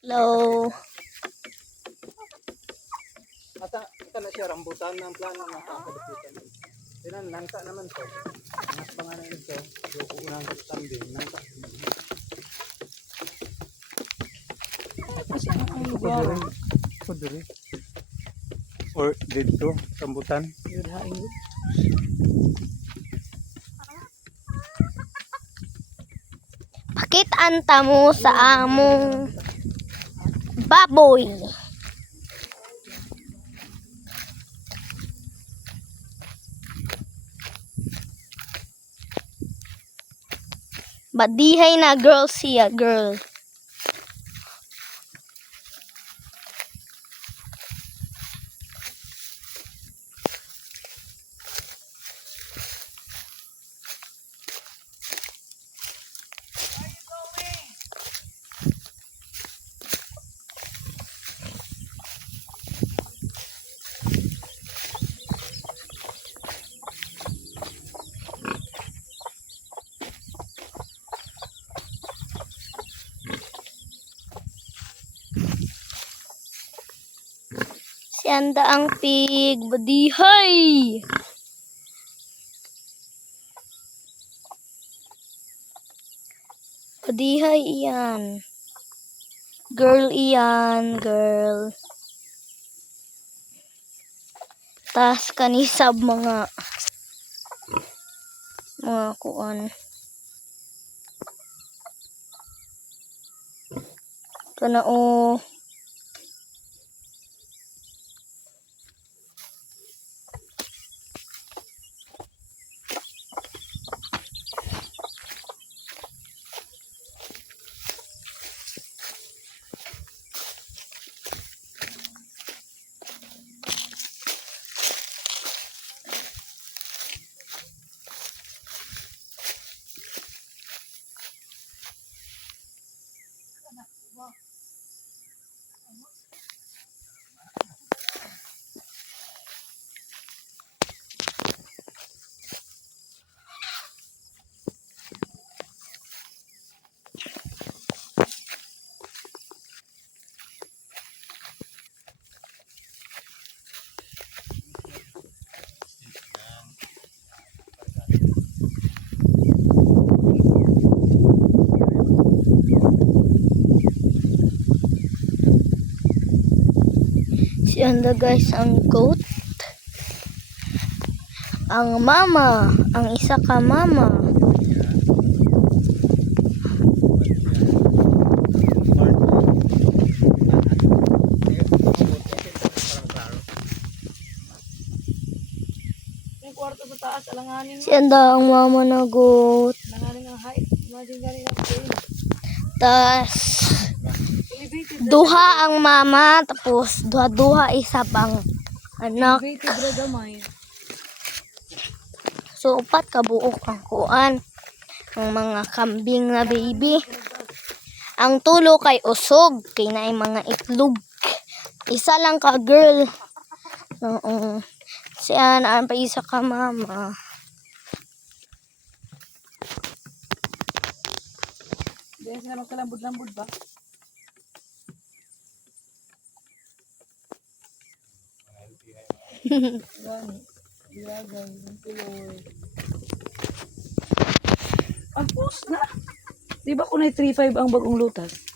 Hello. Ata na siya rambutan ng plano ng kakalipitan. Dinan nangka naman to. Mas pangalan ito, yung unang kambing nangka. Kasi ang lugar. Kudiri. Or dito rambutan. Yun haing. Bakit anta mo sa among baboy? Badihay na girl siya, girl. Si anda ang pig, badihay. Badihay iyan. Girl iyan, girl. Tas kanisab mga kuan. Kana o. Si anda guys ang goat. Ang mama, ang isa ka mama. Yung kwarto sa taas, alanganin Si anda ang mama na goat. alanganin ang height. Imagine galing ang pain. Tas Elevated, duha ang mama, tapos duha isa pang anak. elevated red gamay. So upat ka buok ang kuan. Ang mga kambing na baby. Ang tulo kay usog, kay naay mga itlog. Isa lang ka girl. Oo. Siya na pa isa ka mama. Diyan sila magkalambod-lambod ba? Gani. Ilagay ng tuloy. Ang post na. Di ba kunay 3.5 ang bagong lutas?